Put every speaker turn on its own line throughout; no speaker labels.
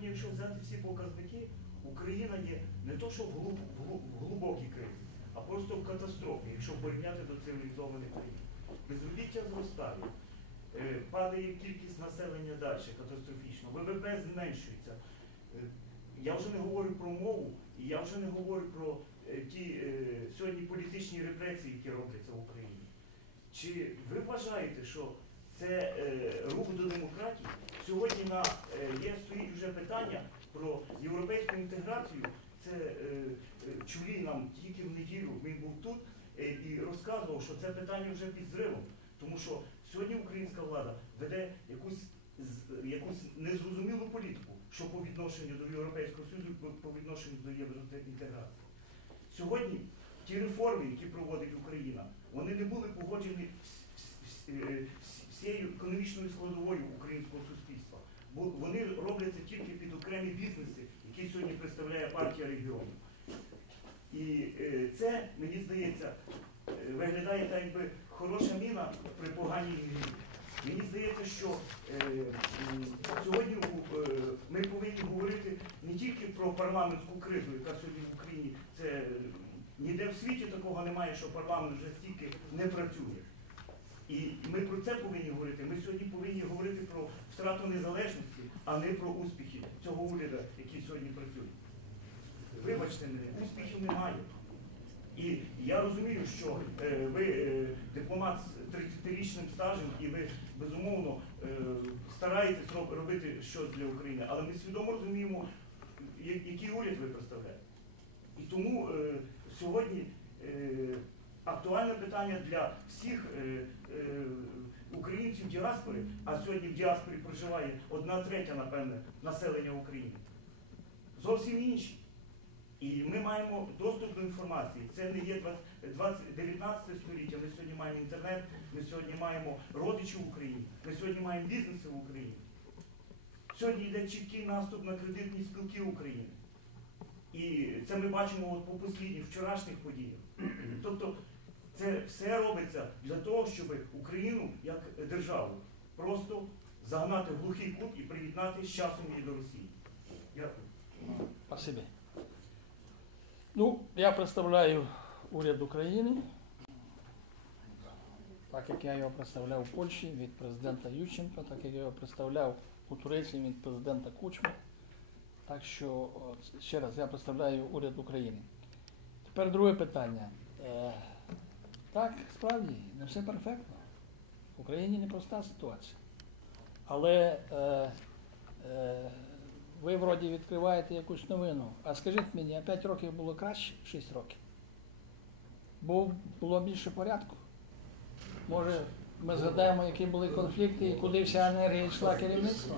сьогодні, якщо взяти всі показники, Україна є не то, що в, глуб, в, глуб, в глибокій кризі, а просто в катастрофі, якщо порівняти до цивілізованих країн. Безробіття зростає, е, падає кількість населення далі катастрофічно, ВВП зменшується. Е, Я вже не говорю про мову, і я вже не говорю про е, ті сьогодні політичні репресії, які робляться в Україні. Чи ви вважаєте, що це е, рух до демократії? Сьогодні на, е, є стоїть вже питання про європейську інтеграцію. Це е, е, нам тільки в неділю він був тут і розказував, що це питання вже під зривом. Тому що сьогодні українська влада веде якусь, якусь незрозумілу політику, що по відношенню до Європейського Союзу, по- відношенню до євроінтеграції. Сьогодні ті реформи, які проводить Україна, вони не були погоджені всією економічною складовою українського суспільства. Бо вони робляться тільки під окремі бізнеси, які сьогодні представляє партія регіону. І е, це, мені здається, е, виглядає так, якби хороша міна при поганій грі. Мені здається, що е, сьогодні ми повинні говорити не тільки про парламентську кризу, яка сьогодні в Україні це ніде в світі такого немає, що парламент вже стільки не працює. І ми про це повинні говорити. Ми сьогодні повинні говорити про втрату незалежності, а не про успіхи цього уряду, який сьогодні працює. Вибачте мене, успіхів немає. І я розумію, що е, ви е, дипломат з 30-річним стажем, і ви безумовно е, стараєтесь роб- робити щось для України, але ми свідомо розуміємо, який уряд ви представляєте. І тому е, сьогодні е, актуальне питання для всіх е, е, українців діаспори, а сьогодні в діаспорі проживає одна третя, напевне, населення України. Зовсім інші. І ми маємо доступ до інформації. Це не є 20 20 19 століття. Ми сьогодні маємо інтернет, ми сьогодні маємо родичів в Україні, ми сьогодні маємо бізнеси в Україні. Сьогодні йде чіткий наступ на кредитні спілки України. І це ми бачимо от по послідніх вчорашніх подіях. Тобто це все робиться для того, щоб Україну як державу просто загнати в глухий кут і приєднати з часом її до Росії. Дякую.
Спасибі. Ну, я представляю уряд України, так як я його представляв у Польщі від президента Ющенка, так як я його представляв у Туреччині від президента Кучми. Так що, ще раз, я представляю уряд України. Тепер друге питання. Е, так, справді, не все перфектно. В Україні непроста ситуація. Але е, е, ви вроді відкриваєте якусь новину. А скажіть мені, а 5 років було краще, 6 років? Був, було більше порядку? Може, ми згадаємо, які були конфлікти і куди вся енергія йшла керівництва?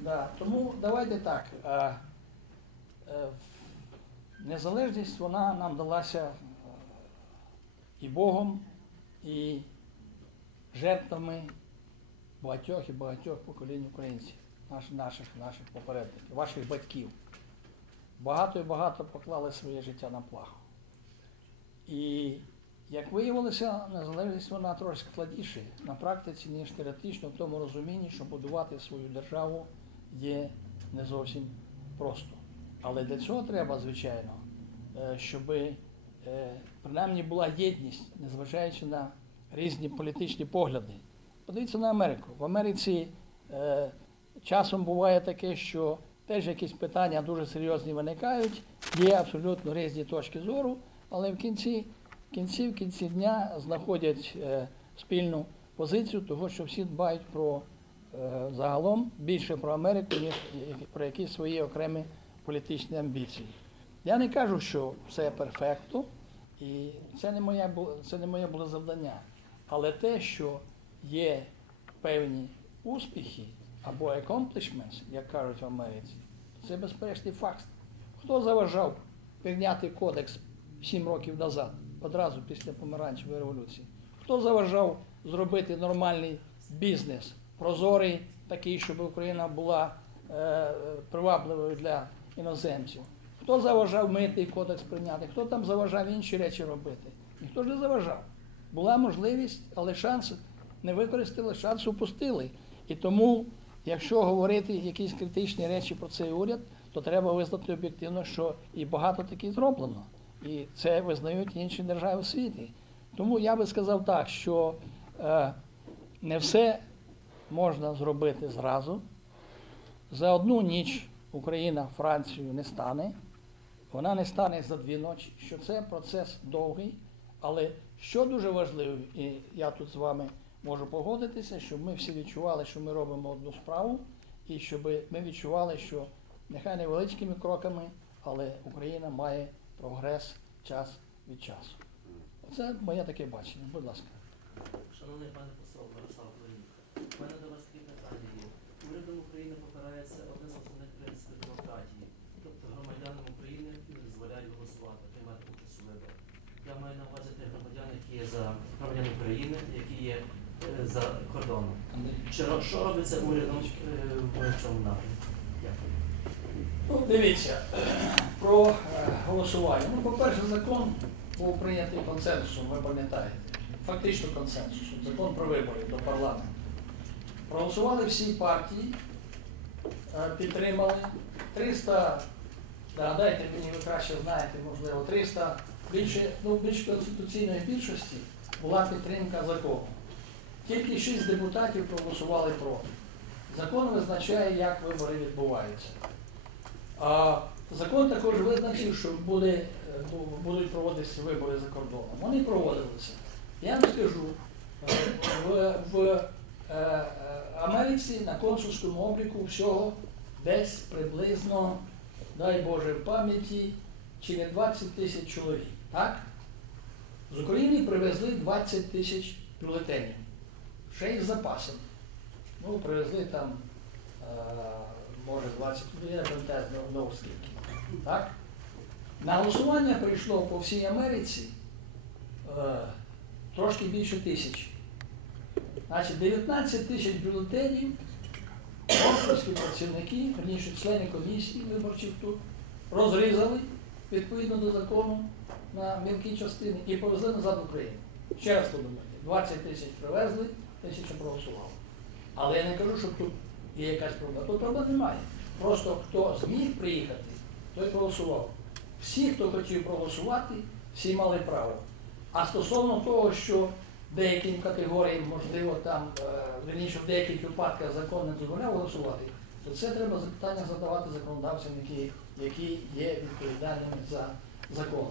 Да. Тому давайте так. Е, незалежність вона нам далася е, і Богом, і жертвами багатьох і багатьох поколінь українців наш, наших, наших попередників, ваших батьків. Багато і багато поклали своє життя на плаху. І як виявилося, незалежність вона трошки складніша на практиці, ніж теоретично, в тому розумінні, що будувати свою державу є не зовсім просто. Але для цього треба, звичайно, е, щоб принаймні була єдність, незважаючи на різні політичні погляди. Подивіться на Америку. В Америці е, часом буває таке, що теж якісь питання дуже серйозні виникають, є абсолютно різні точки зору, але в кінці, в кінці, в кінці дня знаходять е, спільну позицію, того, що всі дбають про е, загалом більше про Америку, ніж про якісь свої окремі політичні амбіції. Я не кажу, що все перфектно, і це не моє було, це не моє було завдання. Але те, що є певні успіхи або accomplishments, як кажуть в Америці, це безперечний факт. Хто заважав прийняти кодекс 7 років назад, одразу після помаранчевої революції? Хто заважав зробити нормальний бізнес, прозорий, такий, щоб Україна була е, привабливою для іноземців? Хто заважав митний кодекс прийняти? Хто там заважав інші речі робити? Ніхто ж не заважав. Була можливість, але шанс не використали, шанс упустили. І тому якщо говорити якісь критичні речі про цей уряд, то треба визнати об'єктивно, що і багато таки зроблено. І це визнають інші держави світі. Тому я би сказав так, що е, не все можна зробити зразу. За одну ніч Україна Францію не стане. Вона не стане за дві ночі, що це процес довгий, але що дуже важливо, і я тут з вами можу погодитися, щоб ми всі відчували, що ми робимо одну справу, і щоб ми відчували, що нехай невеличкими кроками, але Україна має прогрес час від часу. Це моє таке бачення. Будь ласка.
Шановний пане посол Мирослав Клинік, у мене до вас такі питання є. Урядом України попирається один з основних принципів демократії, тобто громадянам України не дозволяють голосувати, приймати участь у виборах. Я маю на увазі тих громадян, які є за громадян України, які є е, за кордоном. Чи що робиться урядом е, в цьому напрямку?
Ну, дивіться, про е, голосування. Ну, по-перше, закон був прийнятий консенсусом, ви пам'ятаєте. Фактично консенсусом. Закон про вибори до парламенту. Проголосували всі партії, підтримали. 300, нагадайте мені, ви краще знаєте, можливо, 300 більше, ну, більш конституційної більшості була підтримка закону. Тільки 6 депутатів проголосували проти. Закон визначає, як вибори відбуваються. А закон також визначив, що буде, будуть проводитися вибори за кордоном. Вони проводилися. Я вам скажу, е, в, в е, е, Америці на консульському обліку всього десь приблизно, дай Боже, в пам'яті, чи не 20 тисяч чоловік. Так? З України привезли 20 тисяч бюлетенів. Ще й з запасом. Ну, привезли там, е, може, 20, ну, я пам'ятаю знову скільки. Так? На голосування прийшло по всій Америці е, трошки більше тисячі. Значить, 19 тисяч бюлетенів, консульські працівники, верніше члени комісії виборчих тут, розрізали відповідно до закону на мілкі частини і повезли назад в Україну. Ще раз подумайте, 20 тисяч привезли, тисяча проголосували. Але я не кажу, що тут є якась проблема. Тут проблем немає. Просто хто зміг приїхати, той проголосував. Всі, хто хотів проголосувати, всі мали право. А стосовно того, що деяким категоріям, можливо, там, е, верніше, в деяких випадках закон не дозволяв голосувати, то це треба запитання задавати законодавцям, які, які є відповідальними за закон.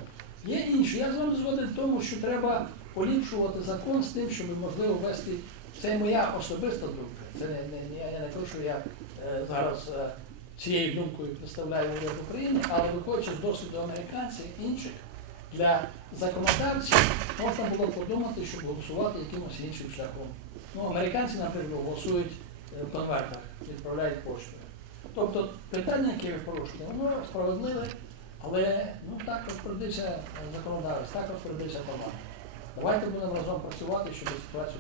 Є інші. Я з вами згоден в тому, що треба поліпшувати закон з тим, щоб можливо ввести. Це моя особиста думка. Це не, не, я не кажу, що я е, зараз е, цією думкою представляю уряд України, але виходячи з досвіду американців інших, для законодавців можна було подумати, щоб голосувати якимось іншим шляхом. Ну, американці, наприклад, голосують конвертах, відправляють поштою. Тобто питання, яке ви порушуєте, воно справедливе, але ну, так розпорядився е, законодавець, так розпорядився команда. Давайте будемо разом працювати, щоб ситуацію